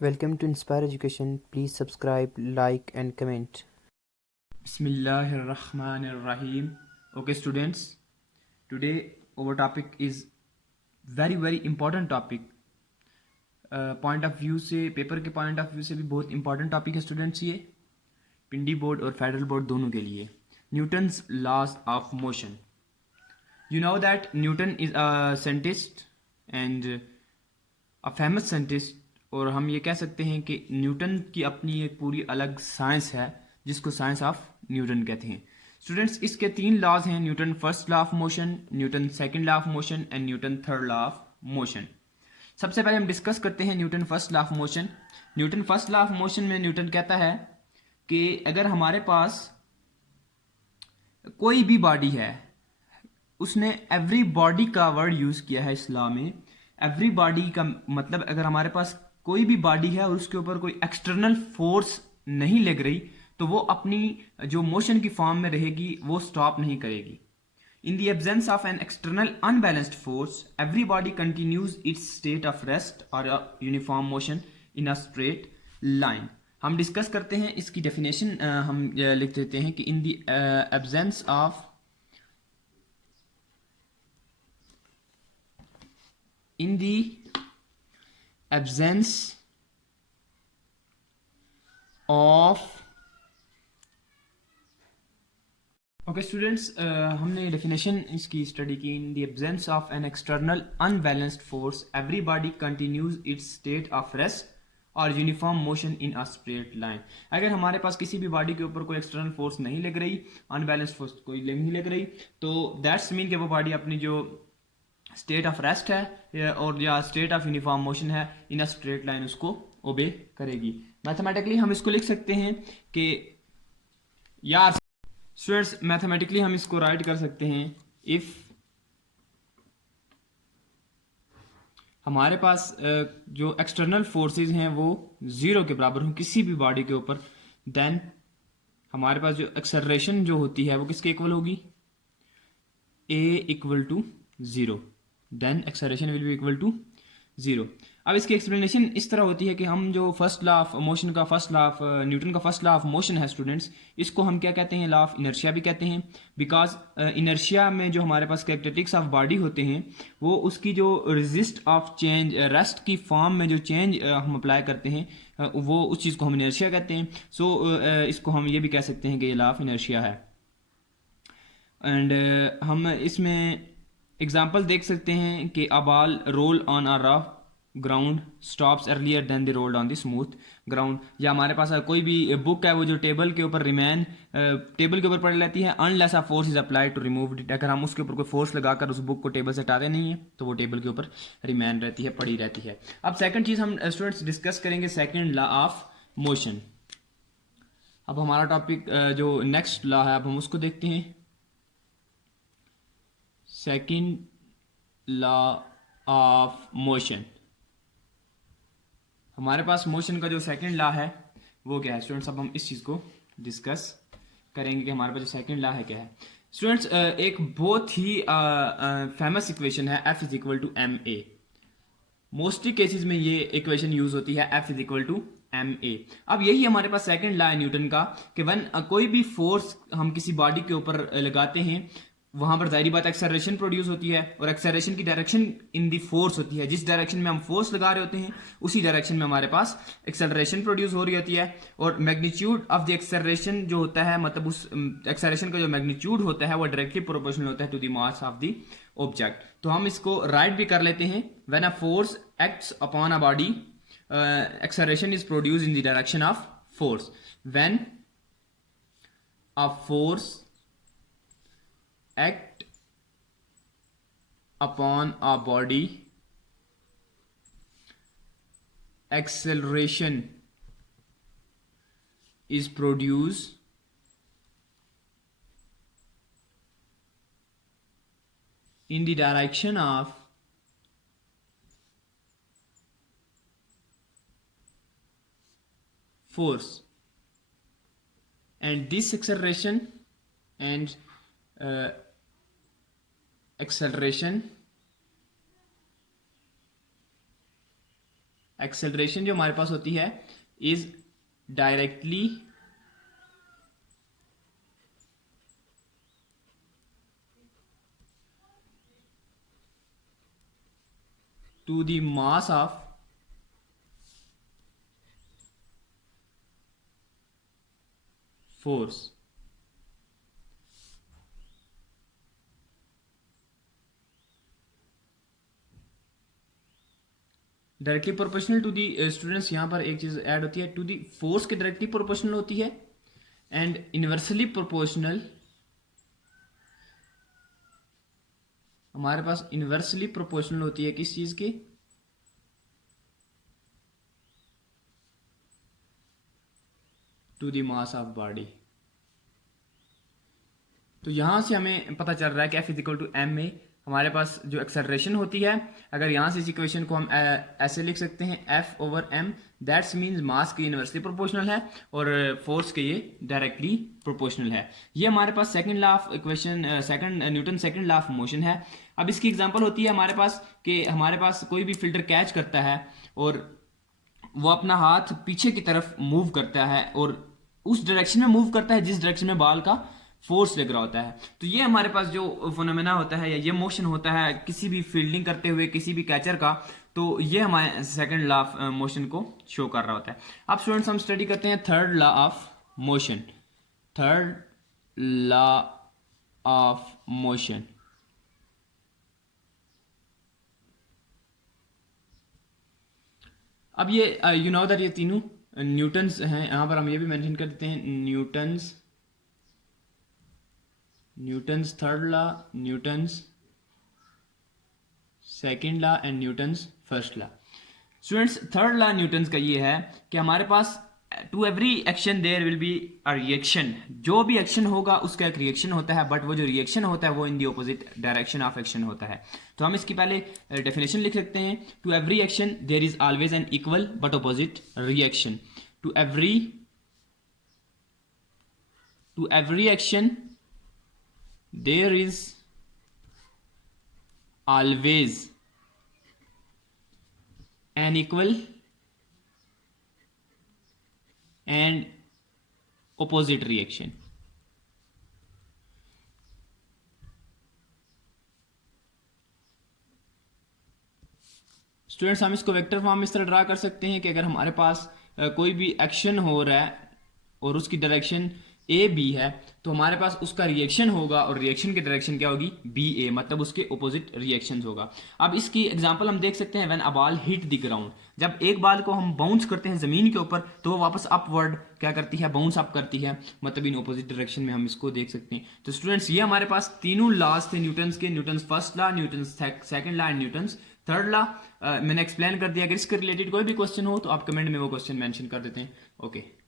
Welcome to Inspire Education. Please subscribe, like, and comment. Bismillahirrahmanirrahim. Okay, students. Today our topic is very important topic. Point of view से paper के point of view से भी बहुत important topic है students ये Pindi board और federal board दोनों के लिए Newton's laws of motion you know that Newton is a scientist and a famous scientist और हम ये कह सकते हैं कि न्यूटन की अपनी एक पूरी अलग साइंस है जिसको साइंस ऑफ न्यूटन कहते हैं स्टूडेंट्स इसके 3 लॉज हैं Newton first law of motion Newton second law of motion and Newton third law of motion सबसे पहले हम डिस्कस करते हैं Newton first law of motion Newton first law of motion में न्यूटन कहता है कि अगर हमारे पास कोई भी बॉडी है उसने एवरी बॉडी का वर्ड यूज किया है इस लॉ में एवरी बॉडी का मतलब अगर हमारे पास कोई भी बॉडी है और उसके ऊपर कोई एक्सटर्नल फोर्स नहीं लग रही तो वो अपनी जो मोशन की फॉर्म में रहेगी वो स्टॉप नहीं करेगी In the absence of an external unbalanced force, every body continues its state of rest or a uniform motion in a straight line. हम डिस्कस करते हैं इसकी डेफिनेशन हम लिख देते हैं कि in the absence of okay students हमने डेफिनेशन इसकी स्टडी की in the absence of an external unbalanced force every body continues its state of rest और uniform motion in a straight line अगर हमारे पास किसी भी बॉडी के ऊपर कोई एक्सटर्नल फोर्स नहीं लग रही अनबैलेंस्ड फोर्स कोई नहीं लग रही तो दैट्स मीन कि वो बॉडी अपनी जो स्टेट ऑफ रेस्ट है और या स्टेट ऑफ यूनिफॉर्म मोशन है इन अ स्ट्रेट लाइन उसको ओबे करेगी मैथमेटिकली हम इसको लिख सकते हैं कि यार स्टूडेंट्स मैथमेटिकली हम इसको राइट कर सकते हैं इफ हमारे पास जो एक्सटर्नल फोर्सेस हैं वो जीरो के बराबर हों किसी भी बॉडी के ऊपर देन हमारे पास जो एक्सेलरेशन जो होती है वो किसके इक्वल होगी a equal to zero then acceleration will be equal to zero अब इसकी एक्सप्लेनेशन इस तरह होती है कि हम जो फर्स्ट लॉ ऑफ मोशन का फर्स्ट लॉ ऑफ न्यूटन का फर्स्ट लॉ ऑफ मोशन है स्टूडेंट्स इसको हम क्या कहते हैं लॉ ऑफ इनर्शिया भी कहते हैं बिकॉज इनर्शिया में जो हमारे पास कैरेक्टरिस्टिक्स ऑफ बॉडी होते हैं वो उसकी जो रेजिस्ट ऑफ चेंज रेस्ट की फॉर्म में जो चेंज हम अप्लाई करते हैं वो उस चीज़ को हम इनर्शिया कहते हैं सो इसको हम ये भी कह सकते हैं कि ये लॉ ऑफ इनर्शिया है एंड हम इसमें एग्जाम्पल देख सकते हैं कि a ball roll on a rough ground stops earlier then the rolled on the smooth ground या हमारे पास कोई भी बुक है वो जो टेबल के ऊपर रिमेन टेबल के ऊपर पड़ी रहती है unless a force is apply to remove it अगर हम उसके ऊपर कोई फोर्स लगाकर उस बुक को टेबल से हटाते नहीं है तो वो टेबल के ऊपर रिमेन रहती है पड़ी रहती है अब सेकंड चीज़ हम स्टूडेंट्स डिस्कस करेंगे सेकंड लॉ ऑफ मोशन अब हमारा टॉपिक जो नेक्स्ट लॉ है अब हम उसको देखते हैं सेकंड लॉ ऑफ मोशन हमारे पास मोशन का जो सेकंड लॉ है वो क्या है स्टूडेंट्स अब हम इस चीज़ को डिस्कस करेंगे कि हमारे पास जो सेकंड लॉ है क्या है स्टूडेंट्स एक बहुत ही फेमस इक्वेशन है F is equal to M A mostly cases में ये इक्वेशन यूज होती है F is equal to M A अब यही हमारे पास सेकंड लॉ है न्यूटन का कि वन कोई भी फोर्स हम किसी बॉडी के ऊपर लगाते हैं वहां पर जाहिर बात एक्सेलरेशन प्रोड्यूस होती है और एक्सेलरेशन की डायरेक्शन इन दी फोर्स होती है जिस डायरेक्शन में हम फोर्स लगा रहे होते हैं उसी डायरेक्शन में हमारे पास एक्सेलरेशन प्रोड्यूस हो रही होती है और मैग्नीट्यूड ऑफ द एक्सेलरेशन जो होता है मतलब उस एक्सेलरेशन का जो मैग्नीट्यूड होता है वो डायरेक्टली प्रोपोर्शनल होता है to the mass of the object तो हम इसको राइट भी कर लेते हैं when a force acts upon a body acceleration is produced in the direction of force when a force act upon a body acceleration is produced in the direction of force and this acceleration and acceleration जो हमारे पास होती है is directly to the mass of force. Directly proportional to the students, यहां पर एक चीज add होती है, टू दी फोर्स के डायरेक्टली प्रोपोर्शनल होती है, एंड इनवर्सली प्रोपोर्शनल, हमारे पास इनवर्सली प्रोपोर्शनल होती है किस चीज के, to the mass of body. तो यहां से हमें पता चल रहा है कि F is equal to M A, हमारे पास जो एक्सेलरेशन होती है, अगर यहां से इस इक्वेशन को हम ऐसे लिख सकते हैं F over m, that's means mass के इनवर्सली प्रोपोर्शनल है और फोर्स के ये डायरेक्टली प्रोपोर्शनल है। ये हमारे पास second law of equation, Newton second law of motion है। अब इसकी एग्जांपल होती है हमारे पास कि हमारे पास कोई भी फिल्टर कैच करता है और वो अपना हाथ पीछे की तरफ मूव करता है और उस डायरेक्शन में मूव करता है जिस डायरेक्शन में बॉल का फोर्स लग रहा होता है। तो ये हमारे पास जो फिनोमेना होता है या ये मोशन होता है किसी भी फील्डिंग करते हुए किसी भी कैचर का, तो ये हमारे सेकंड लॉ ऑफ मोशन को शो कर रहा होता है। अब स्टूडेंट्स हम स्टडी करते हैं third law of motion. Third law of motion, अब ये यू नो दैट ये तीनों न्यूटन्स हैं, यहां पर हम ये भी मेंशन कर देते हैं Newton's third law, Newton's second law and Newton's first law. Students third law Newton's का ये है कि हमारे पास to every action there will be a reaction, जो भी एक्शन होगा उसका एक रिएक्शन होता है, बट वो जो रिएक्शन होता है वो in the opposite direction of action होता है। तो हम इसकी पहले डेफिनेशन लिख सकते हैं, to every action there is always an equal but opposite reaction. To every action there is always an equal and opposite reaction। Students हम इसको वेक्टर फॉर्म में इस तरह ड्रा कर सकते हैं कि अगर हमारे पास कोई भी एक्शन हो रहा है और उसकी डायरेक्शन ए बी है, तो हमारे पास उसका रिएक्शन होगा और रिएक्शन की डायरेक्शन क्या होगी, बी ए, मतलब उसके ऑपोजिट रिएक्शंस होगा। अब इसकी एग्जांपल हम देख सकते हैं, when a ball hit the ground, जब एक बॉल को हम बाउंस करते हैं जमीन के ऊपर तो वो वापस अपवर्ड क्या करती है, बाउंस अप करती है, मतलब इन ऑपोजिट डायरेक्शन में हम इसको देख सकते हैं। तो स्टूडेंट्स ये हमारे पास तीनों लॉज थे न्यूटन्स के, Newton's first law, Newton's second law and Newton's third law. मैंने एक्सप्लेन कर दिया। अगर इसके रिलेटेड कोई भी क्वेश्चन हो तो आप कमेंट में वो क्वेश्चन मेंशन कर देते हैं। ओके।